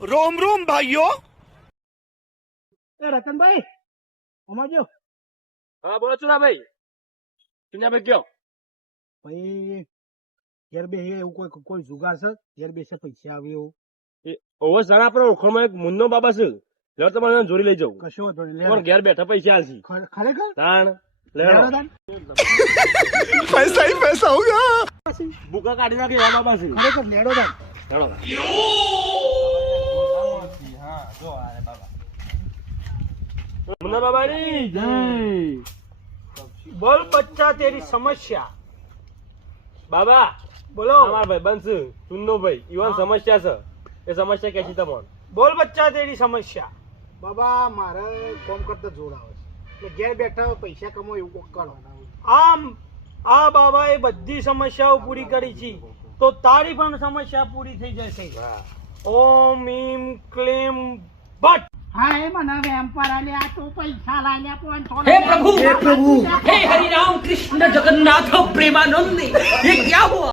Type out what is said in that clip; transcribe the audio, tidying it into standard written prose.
रोम रोम भाइयों। એ રતનભાઈ અમાજો હા બોલો ચુનાભાઈ. ચુનાભાઈ કયો? ભાઈ ઘેર બે એવું કોઈ જુગાર છે ઘેર બેસે પૈસા આવે એવું ઓવર સારા આપણે ઓળખણમાં એક મુન્નો બાબા છે. લેવો તમારે એને જોડી લઈ જાઉં. કશો વાંધો નહીં તમારે ઘેર બેઠા પૈસા આલશી. ખરેખર તાણ લેડો લેડો. તાન. पैसा ही पैसा होगा। ભૂકા કાઢી નાખે એવા બાબા છે. ખરેખર લેડો તાન. લેડો. મુન્ના બાબાની જય. બોલ બચ્ચા તેરી સમસ્યા બાબા બોલો અમારા ભાઈ બનશે ચુન્નો ભાઈ ઈવન સમસ્યા છે. એ સમસ્યા કે છે તમને? બોલ બચ્ચા તેરી સમસ્યા. બાબા મારે કોમ કરતા જોર આવે છે એટલે ઘેર બેઠા પૈસા કમાવો એવું કોક કરો. આમ આ બાબાએ બધી સમસ્યાઓ પૂરી કરી છે તો તારી પણ સમસ્યા પૂરી થઈ જશે. હા. ઓમ ઈમ ક્લીમ બટ. हाँ हे मना वेम्पर आले आ तो पैसा लाल्या पण हे प्रभु हे हरि राम कृष्ण जगन्नाथ प्रेमानंद ये क्या हुआ?